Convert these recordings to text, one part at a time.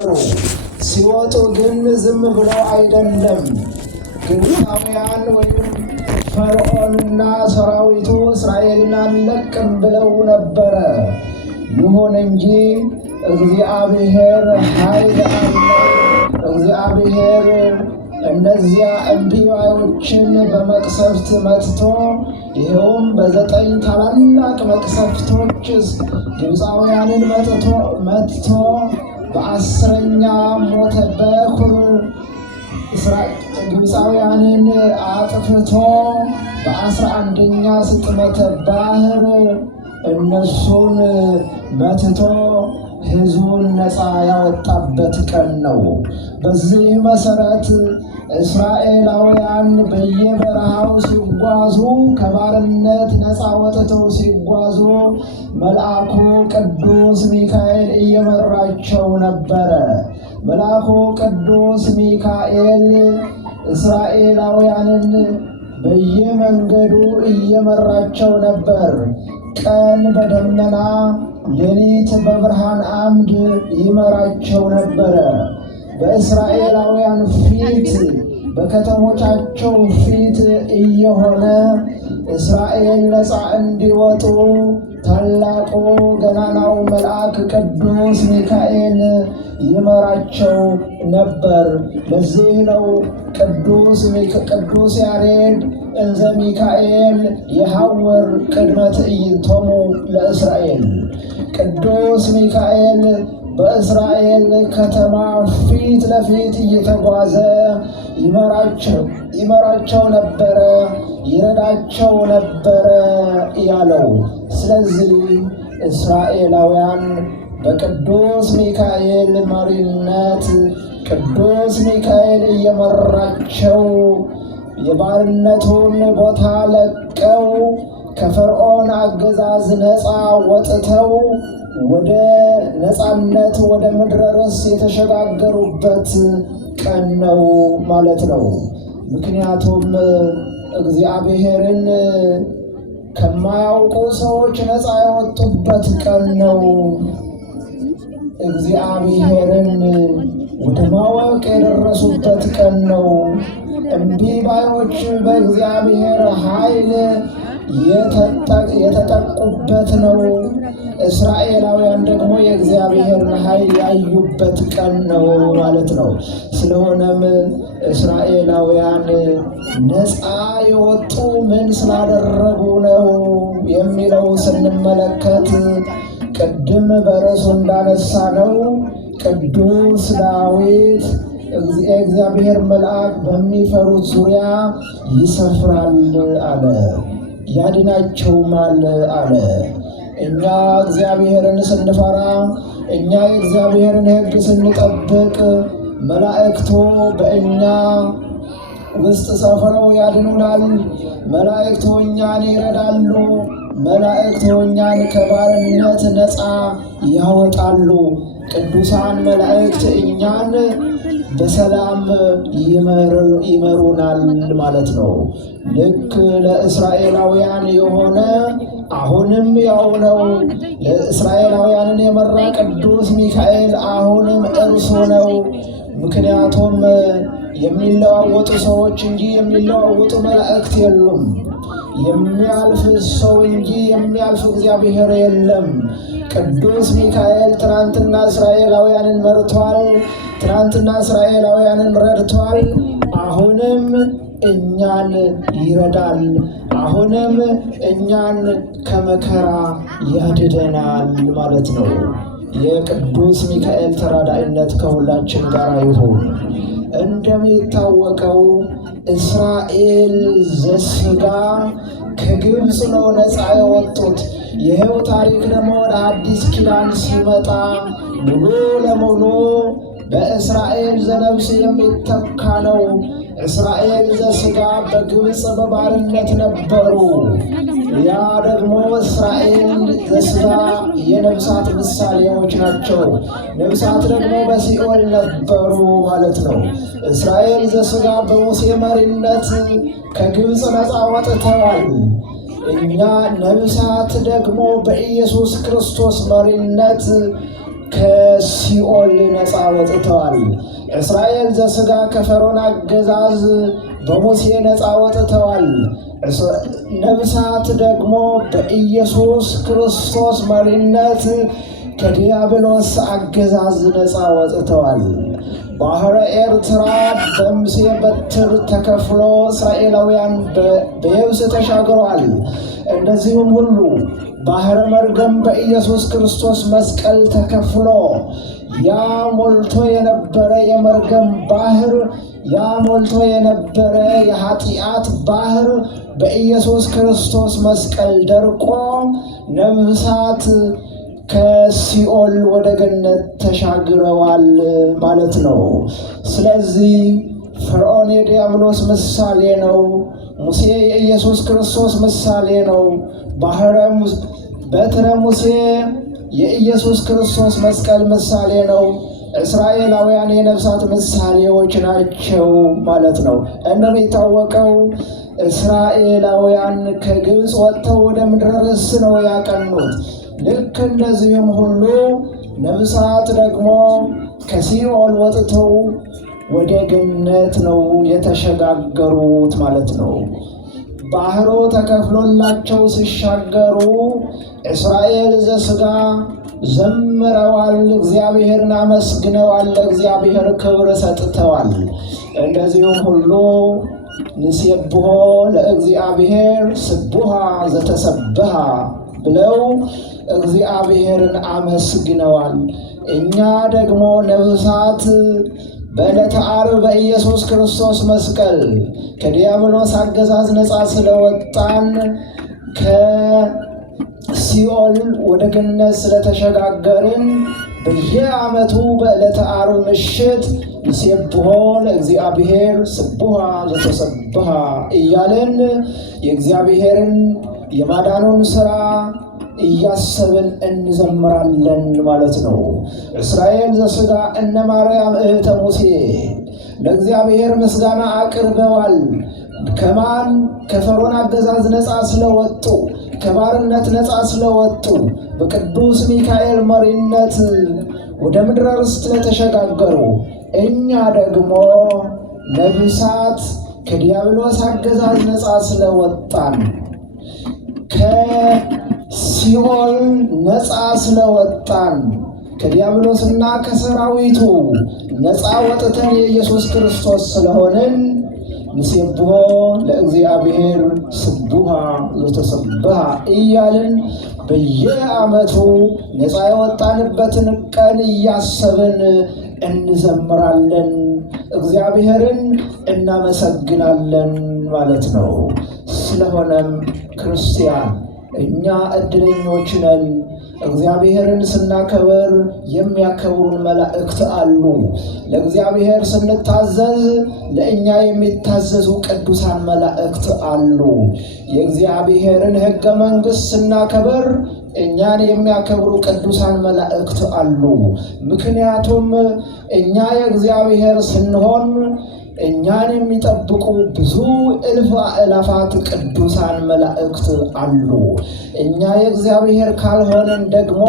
ሲወጡ ግን ዝም ብለው አይደለም። ግብፃውያን ወይም ፈርዖንና ሰራዊቱ እስራኤልን አንለቅም ብለው ነበረ። ይሁን እንጂ እግዚአብሔር ኃይል አለው። እግዚአብሔር እነዚያ እምቢባዮችን በመቅሰፍት መትቶ፣ ይኸውም በ9 ታላላቅ መቅሰፍቶች ግብፃውያንን መትቶ በ10ኛ ሞተ በኩር ግብፃውያንን አጥፍቶ በ11ኛ ስጥመተ ባህር እነሱን መትቶ ሕዝቡን ነፃ ያወጣበት ቀን ነው። በዚህ መሰረት እስራኤላውያን በየበረሃው ሲጓዙ፣ ከባርነት ነፃ ወጥተው ሲጓዙ መልአኩ ቅዱስ ሚካኤል እየመራቸው ነበረ። መልአኩ ቅዱስ ሚካኤል እስራኤላውያንን በየመንገዱ እየመራቸው ነበር። ቀን በደመና ሌሊት በብርሃን አምድ ይመራቸው ነበረ። በእስራኤላውያን ፊት በከተሞቻቸው ፊት እየሆነ እስራኤል ነፃ እንዲወጡ ታላቁ ገናናው መልአክ ቅዱስ ሚካኤል ይመራቸው ነበር። ለዚህ ነው ቅዱስ ያሬድ እንዘ ሚካኤል የሐወር ቅድመ ትዕይንቶሙ ለእስራኤል። ቅዱስ ሚካኤል በእስራኤል ከተማ ፊት ለፊት እየተጓዘ ይመራቸው ነበረ፣ ይረዳቸው ነበረ ያለው። ስለዚህ እስራኤላውያን በቅዱስ ሚካኤል መሪነት ቅዱስ ሚካኤል እየመራቸው የባርነቱን ቦታ ለቀው ከፈርዖን አገዛዝ ነፃ ወጥተው ወደ ነፃነት ወደ ምድረ ርስት የተሸጋገሩበት ቀን ነው ማለት ነው። ምክንያቱም እግዚአብሔርን ከማያውቁ ሰዎች ነፃ የወጡበት ቀን ነው። እግዚአብሔርን ወደ ማወቅ የደረሱበት ቀን ነው። እምቢ ባዮች በእግዚአብሔር ኃይል የተጠቁበት ነው። እስራኤላውያን ደግሞ የእግዚአብሔርን ኃይል ያዩበት ቀን ነው ማለት ነው። ስለሆነም እስራኤላውያን ነፃ የወጡ ምን ስላደረጉ ነው የሚለው ስንመለከት ቅድም በርዕሱ እንዳነሳ ነው ቅዱስ ዳዊት የእግዚአብሔር መልአክ በሚፈሩት ዙሪያ ይሰፍራል አለ፣ ያድናቸውማል አለ። እኛ እግዚአብሔርን ስንፈራ፣ እኛ የእግዚአብሔርን ሕግ ስንጠብቅ መላእክቱ በእኛ ውስጥ ሰፍረው ያድኑናል። መላእክቱ እኛን ይረዳሉ። መላእክቱ እኛን ከባርነት ነፃ ያወጣሉ። ቅዱሳን መላእክት እኛን በሰላም ይመሩናል ማለት ነው። ልክ ለእስራኤላውያን የሆነ አሁንም ያው ነው። ለእስራኤላውያንን የመራ ቅዱስ ሚካኤል አሁንም እርሱ ነው። ምክንያቱም የሚለዋወጡ ሰዎች እንጂ የሚለዋወጡ መላእክት የሉም። የሚያልፍ ሰው እንጂ የሚያልፍ እግዚአብሔር የለም። ቅዱስ ሚካኤል ትናንትና እስራኤላውያንን መርቷል። ትናንትና እስራኤላውያንን ረድቷል። አሁንም እኛን ይረዳል። አሁንም እኛን ከመከራ ያድነናል ማለት ነው። የቅዱስ ሚካኤል ተራዳኢነት ከሁላችን ጋር ይሁን። እንደሚታወቀው እስራኤል ዘሥጋ ከግብፅ ነው ነፃ የወጡት። ይኸው ታሪክ ደግሞ ወደ አዲስ ኪዳን ሲመጣ ሙሉ ለሙሉ በእስራኤል ዘነፍስ የሚተካ ነው። እስራኤል ዘሥጋ በግብፅ በባርነት ነበሩ። ያ ደግሞ እስራኤል ዘሥጋ የነፍሳት ምሳሌዎች ናቸው። ነፍሳት ደግሞ በሲኦል ነበሩ ማለት ነው። እስራኤል ዘሥጋ በሙሴ መሪነት ከግብፅ ነፃ ወጥተዋል። እኛ ነፍሳት ደግሞ በኢየሱስ ክርስቶስ መሪነት ከሲኦል ነፃ ወጥተዋል። እስራኤል ዘሥጋ ከፈርዖን አገዛዝ በሙሴ ነፃ ወጥተዋል። ነፍሳት ደግሞ በኢየሱስ ክርስቶስ መሪነት ከዲያብሎስ አገዛዝ ነፃ ወጥተዋል። ባሕረ ኤርትራ በሙሴ በትር ተከፍሎ እስራኤላውያን በየብስ ተሻግረዋል። እንደዚሁም ሁሉ ባሕረ መርገም በኢየሱስ ክርስቶስ መስቀል ተከፍሎ ያ ሞልቶ የነበረ የመርገም ባሕር፣ ያ ሞልቶ የነበረ የኃጢአት ባሕር በኢየሱስ ክርስቶስ መስቀል ደርቆ ነፍሳት ከሲኦል ወደ ገነት ተሻግረዋል ማለት ነው። ስለዚህ ፈርዖን የዲያብሎስ ምሳሌ ነው። ሙሴ የኢየሱስ ክርስቶስ ምሳሌ ነው። በትረ ሙሴ የኢየሱስ ክርስቶስ መስቀል ምሳሌ ነው። እስራኤላውያን የነፍሳት ምሳሌዎች ናቸው ማለት ነው። እንደሚታወቀው እስራኤላውያን ከግብፅ ወጥተው ወደ ምድረ ርስት ነው ያቀኑት። ልክ እንደዚህም ሁሉ ነፍሳት ደግሞ ከሲኦል ወጥተው ወደ ገነት ነው የተሸጋገሩት ማለት ነው። ባሕሩ ተከፍሎላቸው ሲሻገሩ እስራኤል ዘሥጋ ዘምረዋል፣ እግዚአብሔርን አመስግነዋል፣ ለእግዚአብሔር ክብር ሰጥተዋል። እንደዚሁም ሁሉ ንሴብሖ ለእግዚአብሔር ስቡሐ ዘተሰብሐ ብለው እግዚአብሔርን አመስግነዋል። እኛ ደግሞ ነፍሳት በዕለተ ዓርብ በኢየሱስ ክርስቶስ መስቀል ከዲያብሎስ አገዛዝ ነፃ ስለወጣን ከሲኦል ወደ ገነት ስለተሸጋገርን በየዓመቱ በዕለተ ዓርብ ምሽት ንሴብሖ ለእግዚአብሔር ስቡሐ ዘተሰብሐ እያለን የእግዚአብሔርን የማዳኑን ሥራ እያሰብን እንዘምራለን ማለት ነው። እስራኤል ዘሥጋ እነ ማርያም እህተ ሙሴ ለእግዚአብሔር ምስጋና አቅርበዋል። ከማን? ከፈርዖን አገዛዝ ነፃ ስለወጡ፣ ከባርነት ነፃ ስለወጡ በቅዱስ ሚካኤል መሪነት ወደ ምድረ ርስት ለተሸጋገሩ እኛ ደግሞ ነፍሳት ከዲያብሎስ አገዛዝ ነፃ ስለወጣን ከሲኦል ነፃ ስለወጣን ከዲያብሎስና ከሰራዊቱ ነፃ ወጥተን የኢየሱስ ክርስቶስ ስለሆንን ንሴብሖ ለእግዚአብሔር ስቡሐ ዘተሰብሐ እያልን በየዓመቱ ነፃ የወጣንበትን ቀን እያሰብን እንዘምራለን፣ እግዚአብሔርን እናመሰግናለን ማለት ነው። ስለሆነም ክርስቲያን እኛ ዕድለኞች ነን። እግዚአብሔርን ስናከብር የሚያከብሩን መላእክት አሉ። ለእግዚአብሔር ስንታዘዝ ለእኛ የሚታዘዙ ቅዱሳን መላእክት አሉ። የእግዚአብሔርን ሕገ መንግሥት ስናከብር እኛን የሚያከብሩ ቅዱሳን መላእክት አሉ። ምክንያቱም እኛ የእግዚአብሔር ስንሆን እኛን የሚጠብቁ ብዙ እልፍ አእላፋት ቅዱሳን መላእክት አሉ። እኛ የእግዚአብሔር ካልሆንን ደግሞ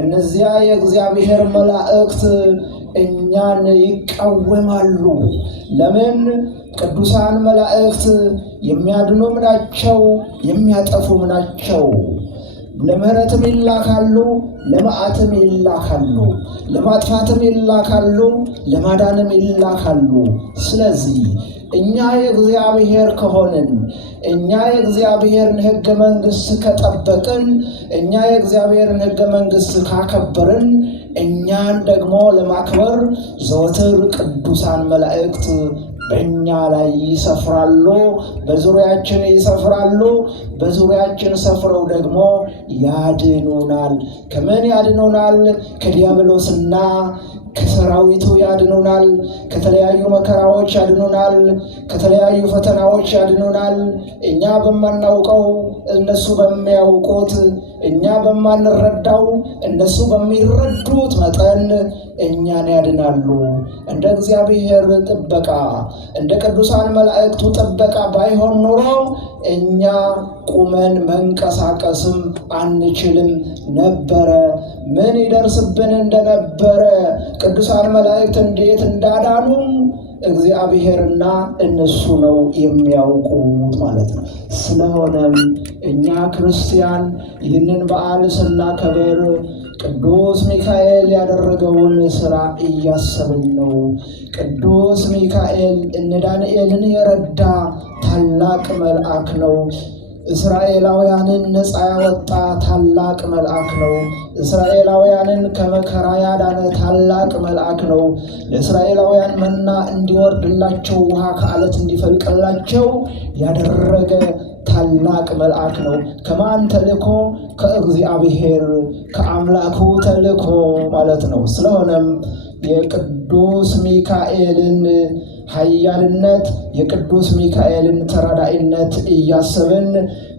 እነዚያ የእግዚአብሔር መላእክት እኛን ይቃወማሉ። ለምን? ቅዱሳን መላእክት የሚያድኑም ናቸው፣ የሚያጠፉም ናቸው። ለምህረትም ይላካሉ፣ ለመዓትም ይላካሉ፣ ለማጥፋትም ይላካሉ፣ ለማዳንም ይላካሉ። ስለዚህ እኛ የእግዚአብሔር ከሆንን፣ እኛ የእግዚአብሔርን ሕገ መንግሥት ከጠበቅን፣ እኛ የእግዚአብሔርን ሕገ መንግሥት ካከበርን እኛን ደግሞ ለማክበር ዘወትር ቅዱሳን መላእክት በእኛ ላይ ይሰፍራሉ፣ በዙሪያችን ይሰፍራሉ። በዙሪያችን ሰፍረው ደግሞ ያድኑናል። ከምን ያድኑናል? ከዲያብሎስና ከሰራዊቱ ያድኑናል። ከተለያዩ መከራዎች ያድኑናል። ከተለያዩ ፈተናዎች ያድኑናል። እኛ በማናውቀው እነሱ በሚያውቁት፣ እኛ በማንረዳው እነሱ በሚረዱት መጠን እኛን ያድናሉ። እንደ እግዚአብሔር ጥበቃ፣ እንደ ቅዱሳን መላእክቱ ጥበቃ ባይሆን ኖሮ እኛ ቁመን መንቀሳቀስም አንችልም ነበረ። ምን ይደርስብን እንደነበረ ቅዱሳን መላእክት እንዴት እንዳዳኑ እግዚአብሔርና እነሱ ነው የሚያውቁት ማለት ነው። ስለሆነም እኛ ክርስቲያን ይህንን በዓል ስናከብር ቅዱስ ሚካኤል ያደረገውን ሥራ እያሰብን ነው። ቅዱስ ሚካኤል እነ ዳንኤልን የረዳ ታላቅ መልአክ ነው። እስራኤላውያንን ነፃ ያወጣ ታላቅ መልአክ ነው። እስራኤላውያንን ከመከራ ያዳነ ታላቅ መልአክ ነው። ለእስራኤላውያን መና እንዲወርድላቸው ውሃ ከዓለት እንዲፈልቅላቸው ያደረገ ታላቅ መልአክ ነው። ከማን ተልኮ? ከእግዚአብሔር ከአምላኩ ተልኮ ማለት ነው። ስለሆነም የቅዱስ ሚካኤልን ኃያልነት የቅዱስ ሚካኤልን ተራዳኢነት እያሰብን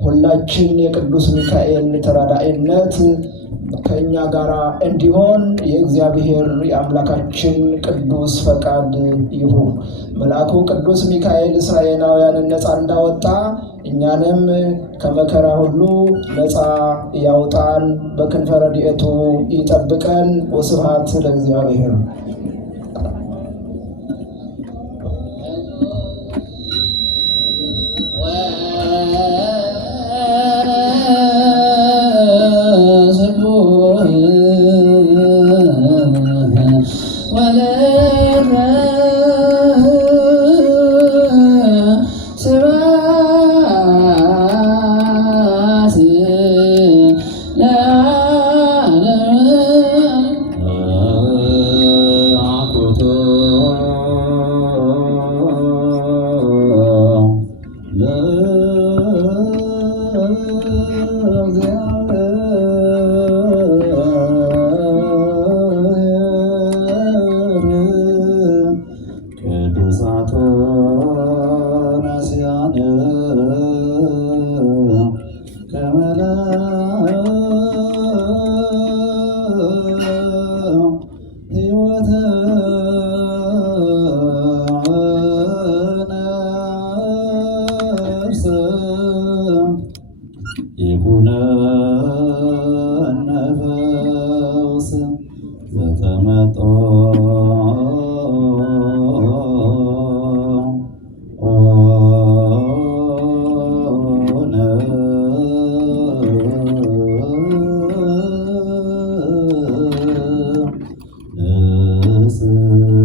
ሁላችን የቅዱስ ሚካኤል ተራዳኢነት ከእኛ ጋር እንዲሆን የእግዚአብሔር የአምላካችን ቅዱስ ፈቃድ ይሁን። መልአኩ ቅዱስ ሚካኤል እስራኤላውያንን ነፃ እንዳወጣ እኛንም ከመከራ ሁሉ ነፃ ያውጣን፣ በክንፈ ረድኤቱ ይጠብቀን። ወስብሐት ለእግዚአብሔር። Yes.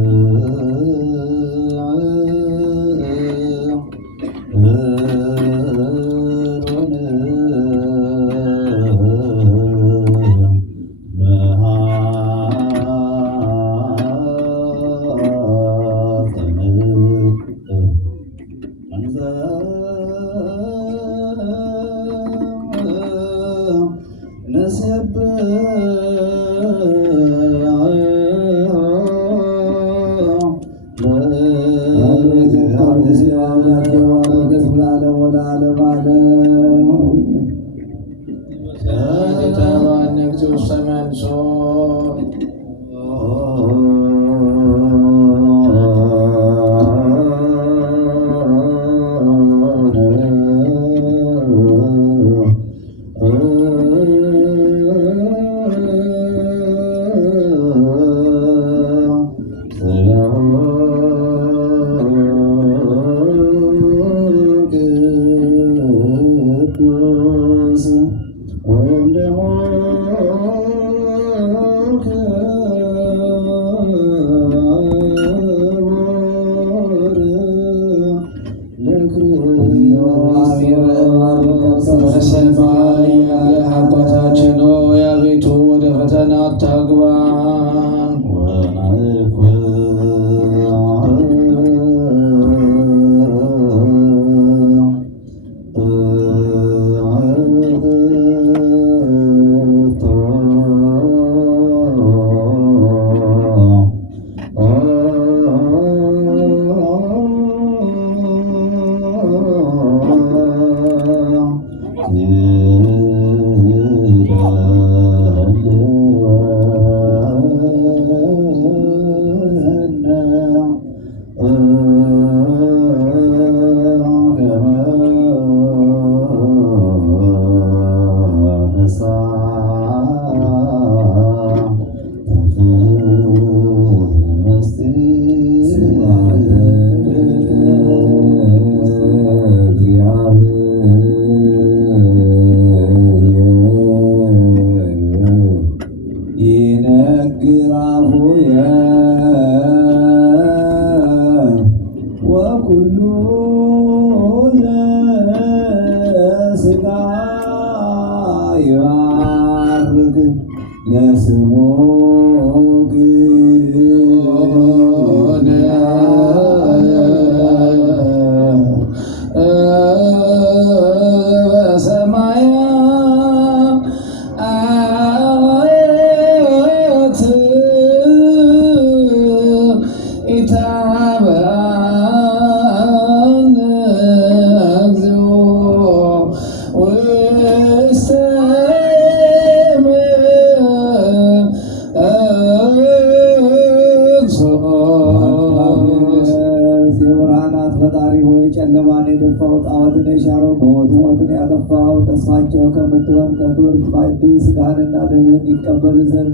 የደፋው ጣዖትን የሻረው በሞቱ ሞትን ያጠፋው ተስፋቸው ከምትሆን ከክብርት ማዕድ ሥጋህንና ደምህን ይቀበሉ ዘንድ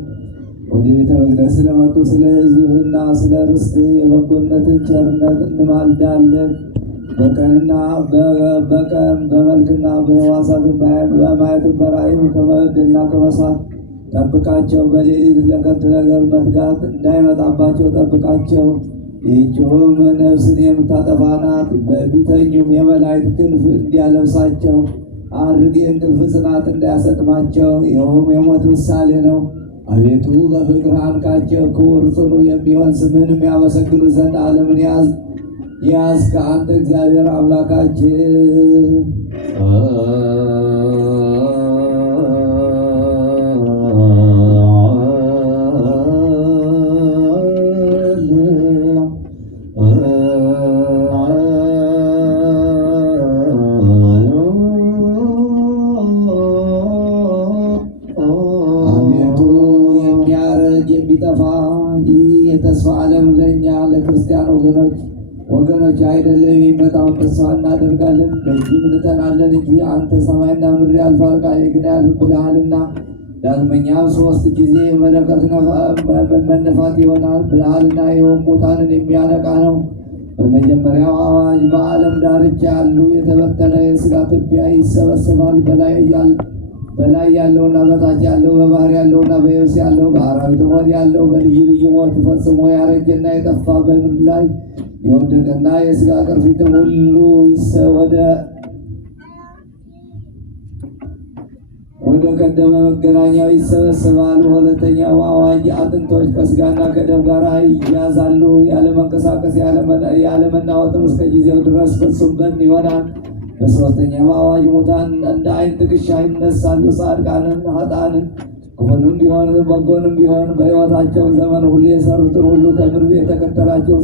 ወደ ቤተ መቅደስ ስለመጡ ስለ ሕዝብህና ስለ ርስትህ የበጎነትን ቸርነት እንማልዳለን። በቀንና በቀን በመልክና በሕዋሳትን በማየትን በራእይም ከመበደልና ከመሳት ጠብቃቸው። በሌሊት ለከንቱ ነገር መትጋት እንዳይመጣባቸው ጠብቃቸው። ይህችውም ነፍስን የምታጠፋ ናት። በቢተኙም የመላእክት ክንፍ እንዲያለብሳቸው አድርግ። የእንቅልፍ ጽናት እንዳያሰጥማቸው ይኸውም የሞት ምሳሌ ነው። አቤቱ በፍቅር አንቃቸው። ክቡር ጽኑ የሚሆን ስምህንም ያመሰግኑ ዘንድ ዓለምን ያዝ ከአንተ እግዚአብሔር አምላካችን የሚጠፋ ይህ የተስፋ ዓለም ለእኛ ለክርስቲያን ወገኖች አይደለም። የሚመጣውን ተስፋ እናደርጋለን፣ በእጅም እንጠናለን እንጂ አንተ ሰማይና ምድር ያልፋል ቃሌ ግን አያልፍም ብለሃልና። ዳግመኛም 3 ጊዜ መለከት መነፋት ይሆናል ብለሃልና። ይኸውም ሙታንን የሚያነቃ ነው። በመጀመሪያው አዋጅ በዓለም ዳርቻ ያሉ የተበተነ የሥጋ ትቢያ ይሰበሰባል። በላይ ያለውና በታች ያለው፣ በባህር ያለውና በየብስ ያለው፣ በአራዊት ሞት ያለው በልዩ ልዩ ሞት ፈጽሞ ያረጀና የጠፋ በምድር ላይ የወደቀና የሥጋ ቅርፊትም ሁሉ ወደ ቀደመ መገናኛው ይሰበሰባሉ። ሁለተኛው አዋጅ አጥንቶች ከሥጋና ከደም ጋር ይያዛሉ። ያለመንቀሳቀስ ያለመናወጥም እስከ ጊዜው ድረስ ፍጹም በድን ይሆናል። በሦስተኛው አዋጅ ሙታን እንደ ዓይን ጥቅሻ ይነሳሉ። ጻድቃንን ኃጥአንን ክፉንም ቢሆን በጎንም ቢሆን በሕይወታቸው ዘመን ሁሉ የሠሩትን ሁሉ ከምድር የተከተላቸው